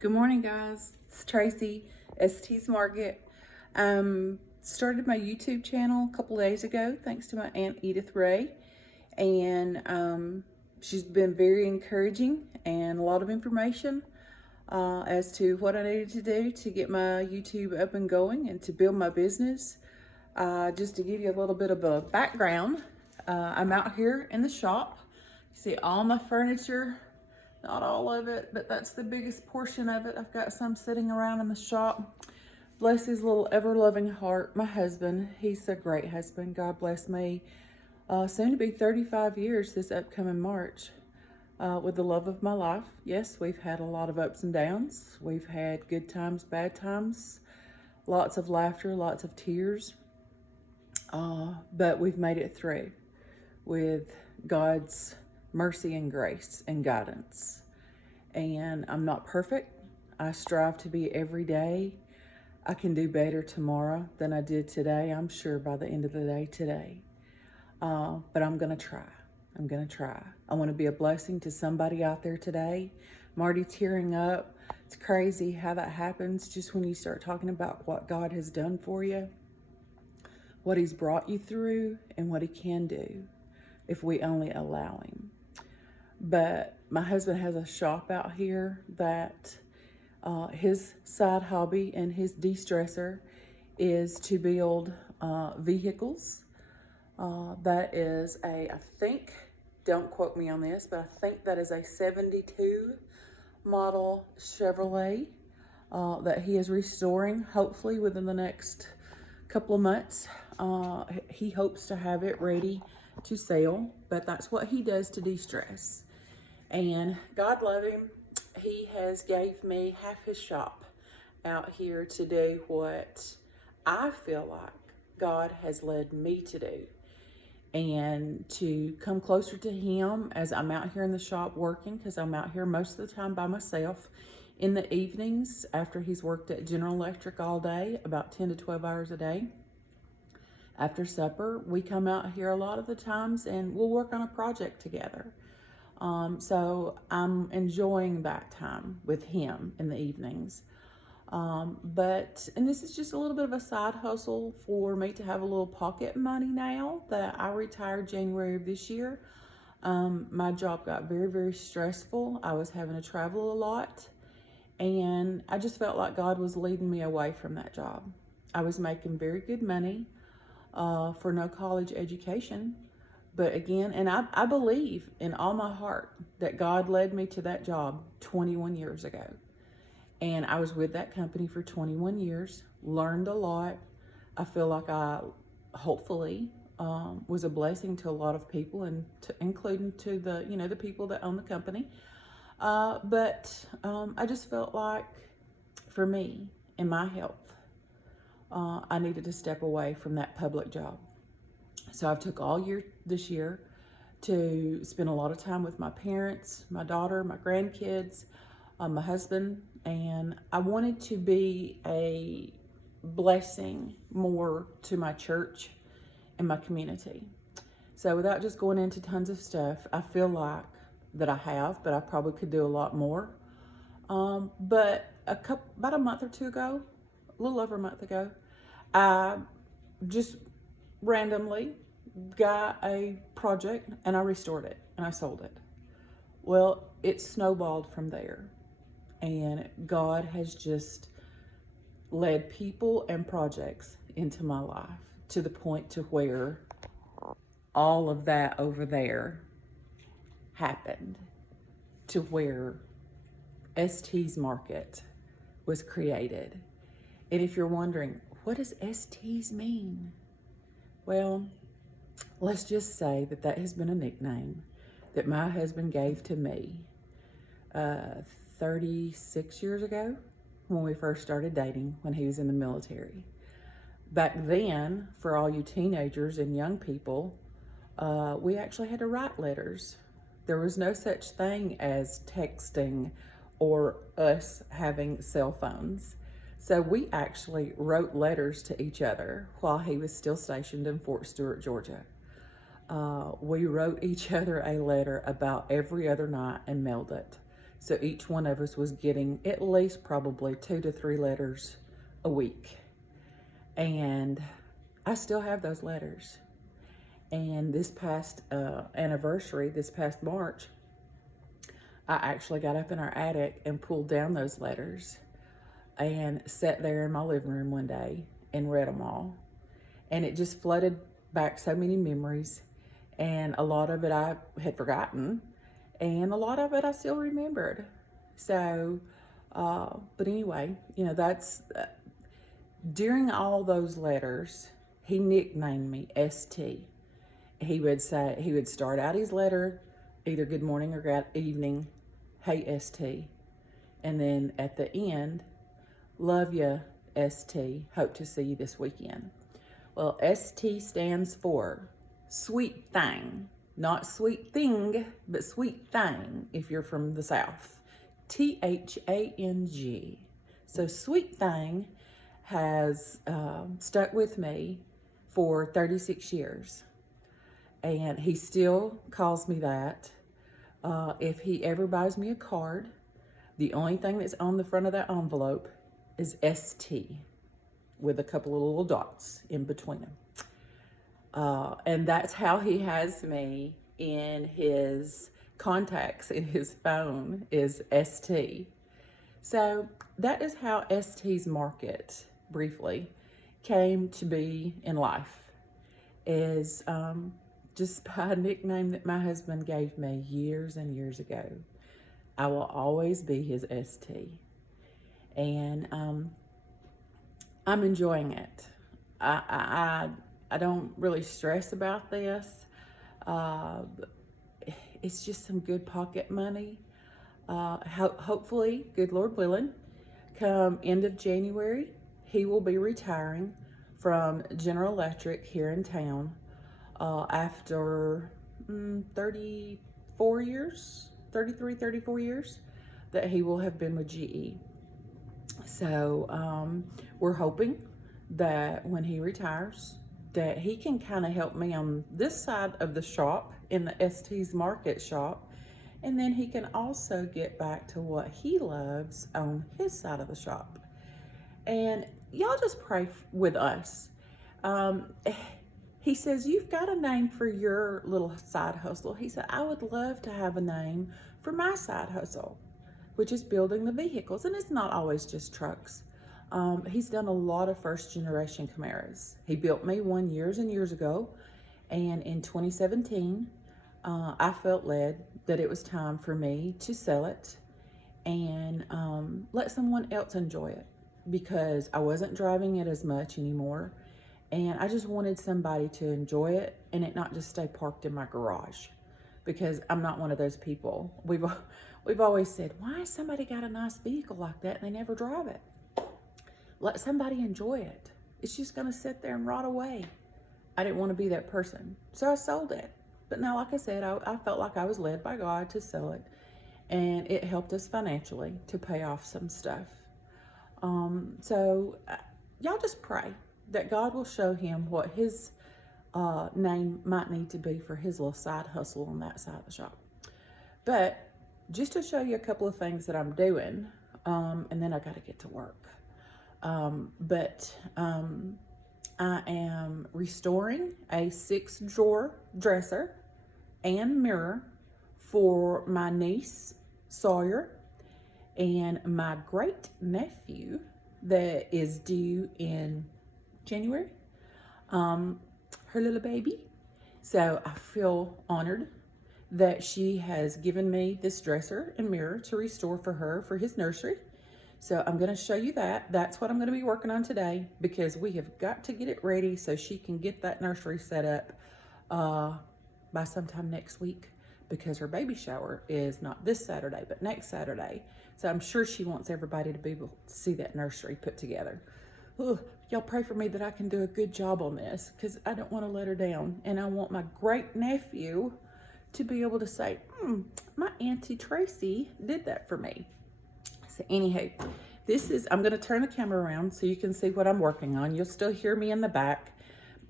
Good morning, guys. It's Tracy, ST's Market. Started my YouTube channel a couple days ago thanks to my Aunt Edith Ray, and she's been very encouraging and a lot of information as to what I needed to do to get my YouTube up and going and to build my business. Just to give you a little bit of a background, I'm out here in the shop. You see all my furniture. Not all of it, but that's the biggest portion of it. I've got some sitting around in the shop. Bless his little ever-loving heart. My husband, he's a great husband. God bless me. Soon to be 35 years this upcoming March with the love of my life. Yes, we've had a lot of ups and downs. We've had good times, bad times, lots of laughter, lots of tears. But we've made it through with God's mercy and grace and guidance. And I'm not perfect. I strive to be every day. I can do better tomorrow than I did today, I'm sure, by the end of the day today. But I'm going to try. I'm going to try. I want to be a blessing to somebody out there today. I'm already tearing up. It's crazy how that happens just when you start talking about what God has done for you, what He's brought you through, and what He can do if we only allow Him. But my husband has a shop out here that his side hobby and his de-stressor is to build vehicles. That is I think, don't quote me on this, but I think that is a 72 model Chevrolet that he is restoring, hopefully within the next couple of months. He hopes to have it ready to sell, but that's what he does to de-stress. And God love him, he has gave me half his shop out here to do what I feel like God has led me to do, and to come closer to Him as I'm out here in the shop working, because I'm out here most of the time by myself. In the evenings, after he's worked at General Electric all day, about 10 to 12 hours a day, after supper, we come out here a lot of the times and we'll work on a project together. So I'm enjoying that time with him in the evenings. And this is just a little bit of a side hustle for me to have a little pocket money now that I retired January of this year. My job got very, very stressful. I was having to travel a lot, and I just felt like God was leading me away from that job. I was making very good money for no college education. But again, and I believe in all my heart that God led me to that job 21 years ago. And I was with that company for 21 years, learned a lot. I feel like I hopefully was a blessing to a lot of people, and including to the people that own the company. But I just felt like for me and my health, I needed to step away from that public job. So I've took all year this year to spend a lot of time with my parents, my daughter, my grandkids, my husband, and I wanted to be a blessing more to my church and my community. So without just going into tons of stuff, I feel like that I have, but I probably could do a lot more. But about a month or two ago, a little over a month ago, I just randomly got a project and I restored it and I sold it. Well, it snowballed from there, and God has just led people and projects into my life to the point to where all of that over there happened, to where ST's Market was created. And if you're wondering, what does ST's mean? Well, let's just say that has been a nickname that my husband gave to me 36 years ago when we first started dating, when he was in the military. Back then, for all you teenagers and young people, we actually had to write letters. There was no such thing as texting or us having cell phones. So we actually wrote letters to each other while he was still stationed in Fort Stewart, Georgia. We wrote each other a letter about every other night and mailed it So each one of us was getting at least probably 2 to 3 letters a week. And I still have those letters. And this past anniversary, this past March, I actually got up in our attic and pulled down those letters and sat there in my living room one day and read them all. And it just flooded back so many memories. And a lot of it I had forgotten, and a lot of it I still remembered. So, but anyway, you know, that's during all those letters, he nicknamed me ST. He would start out his letter either good morning or good evening, hey ST. And then at the end, love ya ST, hope to see you this weekend. Well, ST stands for sweet thing, not sweet thing, but sweet thing if you're from the South. THANG. So sweet thing has stuck with me for 36 years. And he still calls me that. If he ever buys me a card, the only thing that's on the front of that envelope is ST with a couple of little dots in between them. And that's how he has me in his contacts in his phone is ST. So that is how ST's Market, briefly, came to be in life, is just by a nickname that my husband gave me years and years ago. I will always be his ST. And I'm enjoying it. I don't really stress about this. It's just some good pocket money. Hopefully, good Lord willing, come end of January, he will be retiring from General Electric here in town after 34 years, 33, 34 years that he will have been with GE. So we're hoping that when he retires, that he can kind of help me on this side of the shop in the ST's Market shop. And then he can also get back to what he loves on his side of the shop. And y'all just pray with us. He says, you've got a name for your little side hustle. He said, I would love to have a name for my side hustle, which is building the vehicles. And it's not always just trucks. He's done a lot of first generation Camaros. He built me one years and years ago. And in 2017, I felt led that it was time for me to sell it and let someone else enjoy it, because I wasn't driving it as much anymore. And I just wanted somebody to enjoy it and it not just stay parked in my garage, because I'm not one of those people. We've always said, why has somebody got a nice vehicle like that and they never drive it? Let somebody enjoy it. It's just going to sit there and rot away. I didn't want to be that person. So I sold it. But now, like I said, I felt like I was led by God to sell it. And it helped us financially to pay off some stuff. So y'all just pray that God will show him what his name might need to be for his little side hustle on that side of the shop. But just to show you a couple of things that I'm doing, and then I got to get to work. I am restoring a 6-drawer dresser and mirror for my niece, Sawyer, and my great nephew that is due in January, her little baby. So I feel honored that she has given me this dresser and mirror to restore for her for his nursery. So I'm going to show you that. That's what I'm going to be working on today, because we have got to get it ready so she can get that nursery set up by sometime next week, because her baby shower is not this Saturday, but next Saturday. So I'm sure she wants everybody to be able to see that nursery put together. Ooh, y'all pray for me that I can do a good job on this, because I don't want to let her down. And I want my great nephew to be able to say, my Auntie Tracy did that for me. So anywho, I'm going to turn the camera around so you can see what I'm working on. You'll still hear me in the back.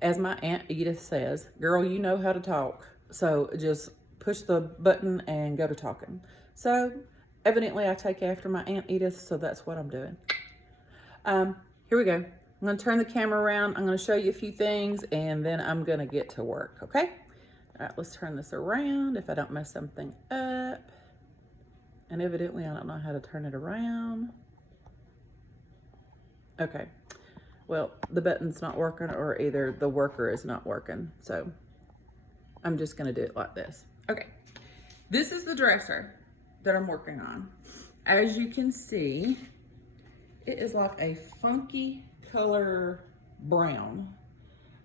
As my Aunt Edith says, girl, you know how to talk. So just push the button and go to talking. So evidently I take after my Aunt Edith, so that's what I'm doing. Here we go. I'm going to turn the camera around. I'm going to show you a few things, and then I'm going to get to work, okay? All right, let's turn this around if I don't mess something up. And evidently I don't know how to turn it around. Okay. Well, the button's not working, or either the worker is not working. So I'm just going to do it like this. Okay. This is the dresser that I'm working on. As you can see, it is like a funky color brown.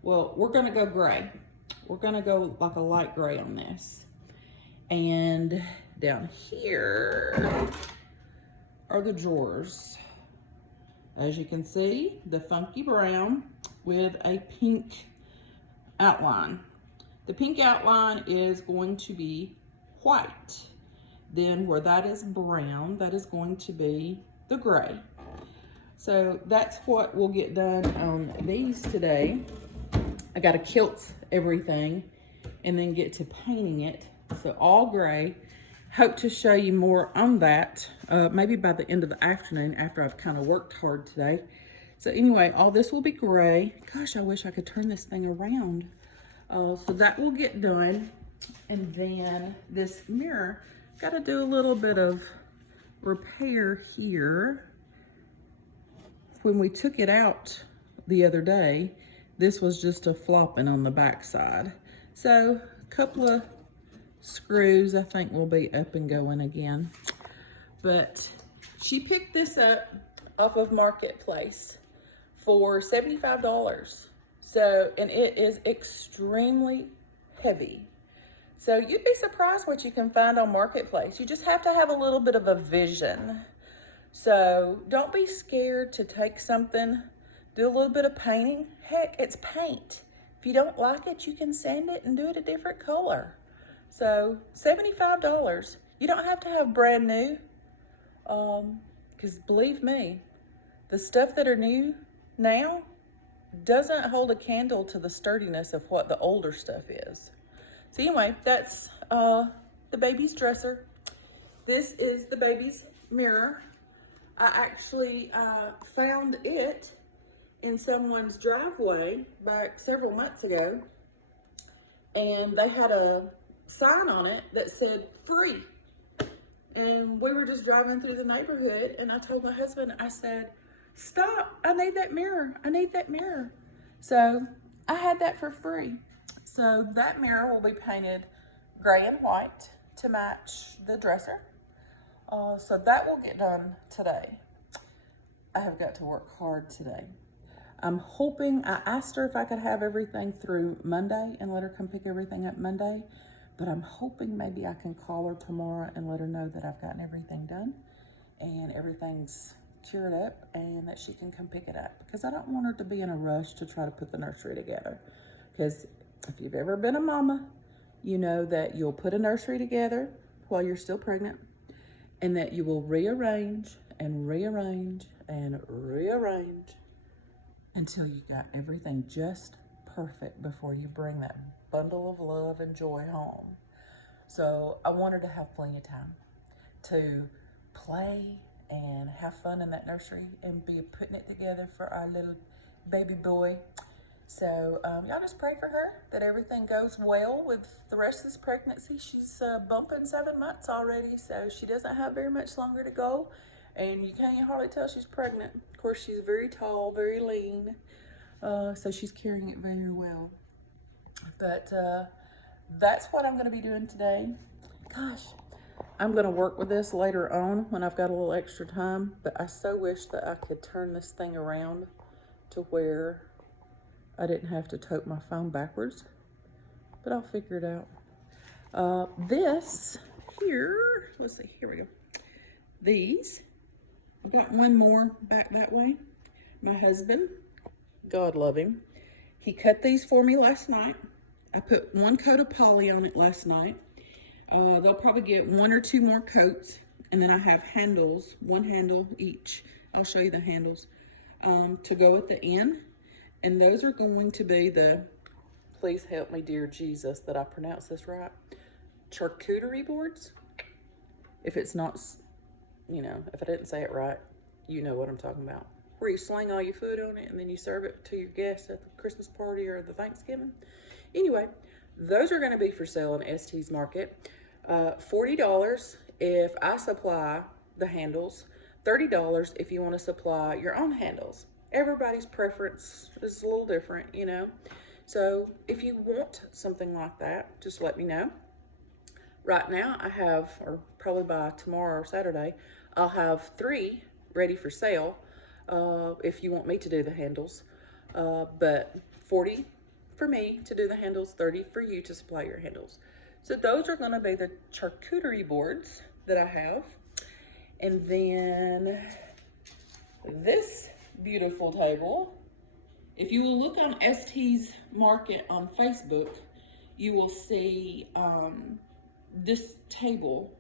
Well, we're going to go gray. We're going to go like a light gray on this. And down here are the drawers. As you can see, the funky brown with a pink outline. The pink outline is going to be white. Then where that is brown, that is going to be the gray. So that's what we'll get done on these today. I got to kilt everything and then get to painting it. So all gray. Hope to show you more on that, maybe by the end of the afternoon after I've kind of worked hard today. So anyway, all this will be gray. Gosh, I wish I could turn this thing around. So that will get done. And then this mirror, got to do a little bit of repair here. When we took it out the other day, this was just a flopping on the back side. So a couple of screws I think will be up and going again. But she picked this up off of Marketplace for $75. So, and it is extremely heavy. So you'd be surprised what you can find on Marketplace. You just have to have a little bit of a vision. So don't be scared to take something, do a little bit of painting. Heck, it's paint. If you don't like it, you can sand it and do it a different color. So $75. You don't have to have brand new, because believe me, the stuff that are new now doesn't hold a candle to the sturdiness of what the older stuff is. So anyway, that's the baby's dresser. This is the baby's mirror. I actually found it in someone's driveway back several months ago, and they had a sign on it that said free. And we were just driving through the neighborhood, and I told my husband, I said, stop, I need that mirror. I need that mirror. So I had that for free. So that mirror will be painted gray and white to match the dresser. So that will get done today. I have got to work hard today. I'm hoping, I asked her if I could have everything through Monday and let her come pick everything up Monday. But I'm hoping maybe I can call her tomorrow and let her know that I've gotten everything done and everything's cured up and that she can come pick it up. Because I don't want her to be in a rush to try to put the nursery together. Because if you've ever been a mama, you know that you'll put a nursery together while you're still pregnant, and that you will rearrange and rearrange and rearrange until you got everything just perfect before you bring that bundle of love and joy home. So I want her to have plenty of time to play and have fun in that nursery and be putting it together for our little baby boy. So y'all just pray for her that everything goes well with the rest of this pregnancy. She's bumping 7 months already, so she doesn't have very much longer to go. And you can't hardly tell she's pregnant. Of course, she's very tall, very lean. So she's carrying it very well. But that's what I'm going to be doing today. Gosh, I'm going to work with this later on when I've got a little extra time. But I so wish that I could turn this thing around to where I didn't have to tote my phone backwards. But I'll figure it out. This here, let's see, here we go. These, I've got one more back that way. My husband, God love him, he cut these for me last night. I put one coat of poly on it last night. They'll probably get 1 or 2 more coats. And then I have handles, 1 handle each. I'll show you the handles to go at the end. And those are going to be the, please help me, dear Jesus, that I pronounce this right, charcuterie boards. If it's not you know, if I didn't say it right, you know what I'm talking about. Where you sling all your food on it and then you serve it to your guests at the Christmas party or the Thanksgiving. Anyway, those are going to be for sale in ST's Market. $40 if I supply the handles, $30 if you want to supply your own handles. Everybody's preference is a little different, you know. So if you want something like that, just let me know. Right now I have, or probably by tomorrow or Saturday, I'll have 3 ready for sale if you want me to do the handles. But 40 for me to do the handles, 30 for you to supply your handles. So those are going to be the charcuterie boards that I have. And then this beautiful table, if you will look on ST's Market on Facebook, you will see this table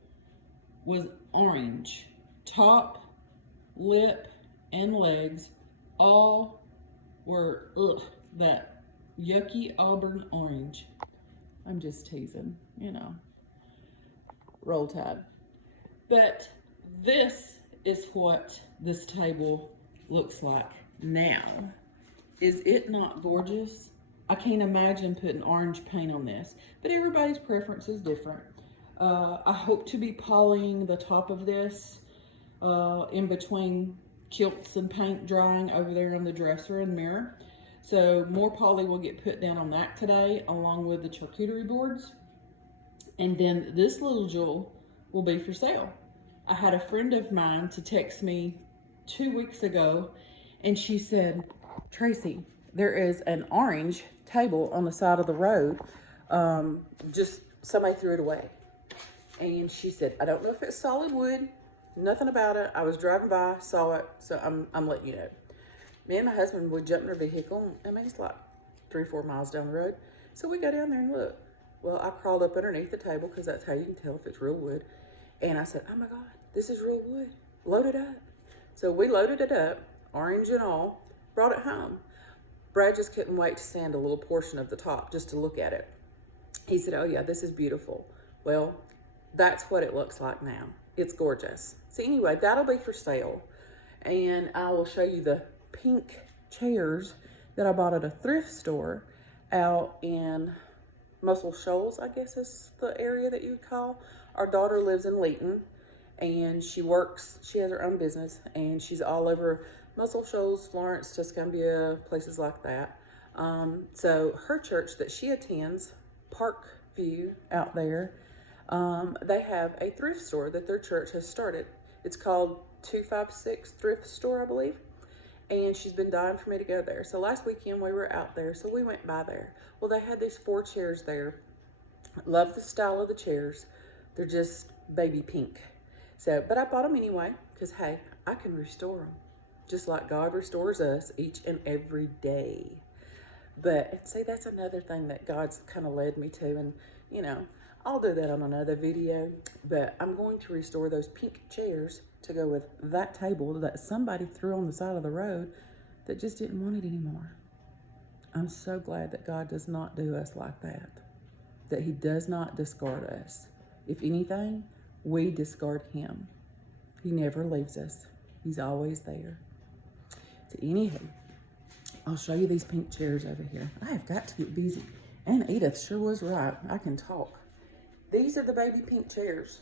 was orange. Top, lip, and legs all were that yucky auburn orange. I'm just teasing, you know. Roll Tide. But this is what this table looks like now. Is it not gorgeous? I can't imagine putting orange paint on this, but everybody's preference is different. I hope to be polying the top of this in between quilts and paint drying over there on the dresser and mirror. So more poly will get put down on that today, along with the charcuterie boards. And then this little jewel will be for sale. I had a friend of mine to text me 2 weeks ago, and she said, Tracy, there is an orange table on the side of the road. Just somebody threw it away. And she said, I don't know if it's solid wood, nothing about it. I was driving by, saw it, so I'm letting you know. Me and my husband would jump in our vehicle. I mean, it's like 3 or 4 miles down the road. So we go down there and look. Well, I crawled up underneath the table because that's how you can tell if it's real wood. And I said, oh my God, this is real wood. Load it up. So we loaded it up, orange and all, brought it home. Brad just couldn't wait to sand a little portion of the top just to look at it. He said, oh yeah, this is beautiful. Well, that's what it looks like now. It's gorgeous. So anyway, that'll be for sale. And I will show you the pink chairs that I bought at a thrift store out in Muscle Shoals, I guess is the area that you would call. Our daughter lives in Leeton, and she has her own business, and she's all over Muscle Shoals, Florence, Tuscumbia, places like that. So her church that she attends, Parkview out there, they have a thrift store that their church has started. It's called 256 Thrift Store, I believe. And she's been dying for me to go there. So last weekend we were out there, so we went by there. Well, they had these 4 chairs there. Love the style of the chairs. They're just baby pink. So, but I bought them anyway, because hey, I can restore them. Just like God restores us each and every day. But see, that's another thing that God's kind of led me to. And, you know, I'll do that on another video. But I'm going to restore those pink chairs to go with that table that somebody threw on the side of the road that just didn't want it anymore. I'm so glad that God does not do us like that. That he does not discard us. If anything, we discard him. He never leaves us. He's always there. So anywho, I'll show you these pink chairs over here. I have got to get busy. And Edith sure was right. I can talk. These are the baby pink chairs.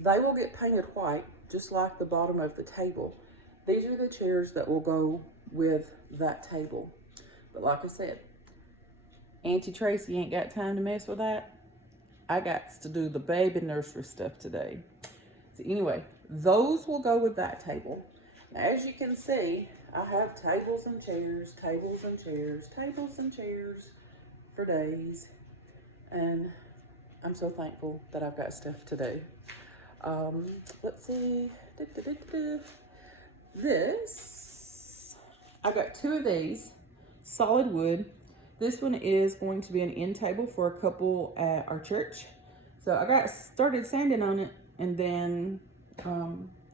They will get painted white, just like the bottom of the table. These are the chairs that will go with that table. But like I said, Auntie Tracy ain't got time to mess with that. I got to do the baby nursery stuff today. So anyway, those will go with that table. Now, as you can see, I have tables and chairs, tables and chairs, tables and chairs for days. And I'm so thankful that I've got stuff to do. Let's see. This, I've got 2 of these, solid wood. This one is going to be an end table for a couple at our church. So I got started sanding on it, and then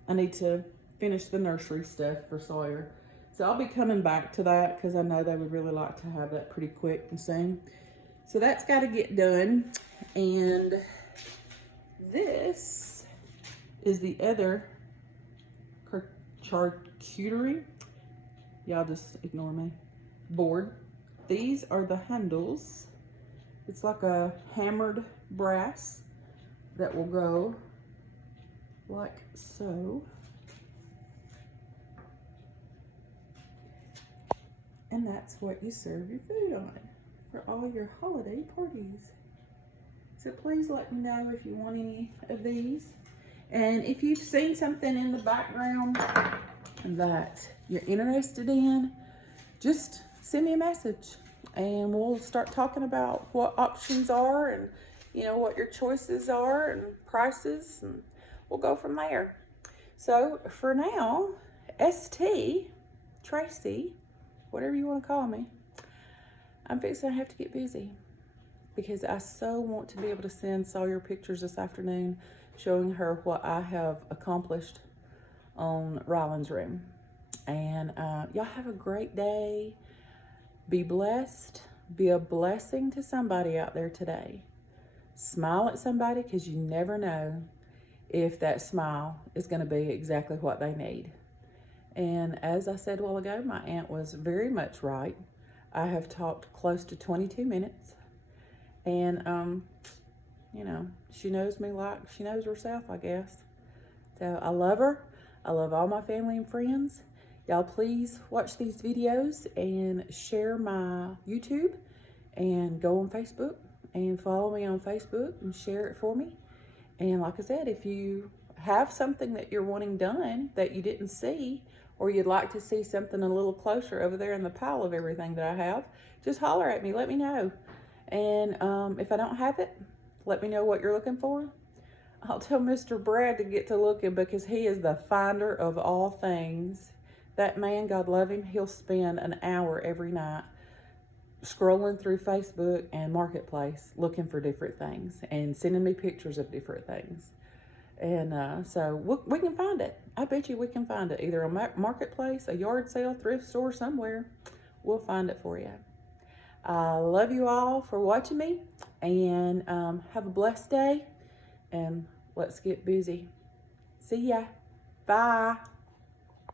I need to finish the nursery stuff for Sawyer. So I'll be coming back to that because I know they would really like to have that pretty quick and soon. So that's got to get done. And this is the other charcuterie, y'all just ignore me, board. These are the handles. It's like a hammered brass that will go like so. And that's what you serve your food on for all your holiday parties. So please let me know if you want any of these. And if you've seen something in the background that you're interested in, just send me a message and we'll start talking about what options are and what your choices are and prices, and we'll go from there. So for now, ST Tracy, whatever you want to call me, I'm fixing to have to get busy because I so want to be able to send Sawyer pictures this afternoon showing her what I have accomplished on Ryland's room. And y'all have a great day. Be blessed. Be a blessing to somebody out there today. Smile at somebody, because you never know if that smile is going to be exactly what they need. And as I said a while ago, my aunt was very much right. I have talked close to 22 minutes. And, she knows me like she knows herself, I guess. So I love her. I love all my family and friends. Y'all please watch these videos and share my YouTube and go on Facebook and follow me on Facebook and share it for me. And like I said, if you have something that you're wanting done that you didn't see, or you'd like to see something a little closer over there in the pile of everything that I have, just holler at me, let me know. And if I don't have it, let me know what you're looking for. I'll tell Mr. Brad to get to looking, because he is the finder of all things. That man, God love him, he'll spend an hour every night scrolling through Facebook and Marketplace looking for different things and sending me pictures of different things. And so we can find it. I bet you we can find it either on Marketplace, a yard sale, thrift store, somewhere. We'll find it for you. I love you all for watching me, and have a blessed day, and let's get busy. See ya. Bye.